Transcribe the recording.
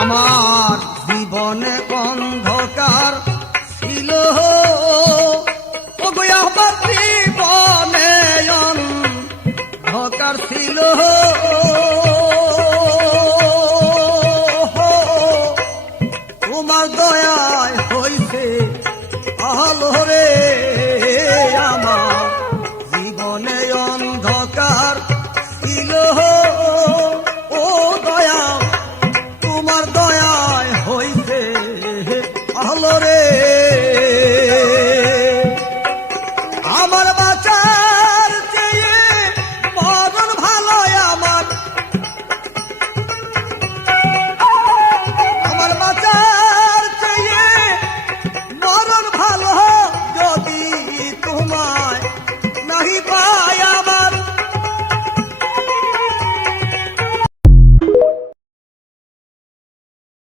আমার জীবনে অন্ধকার ছিল। আমার জীবনে অন্ধকার ছিল। তোমার দয়ায় হইছে আহল রে। করে। আমার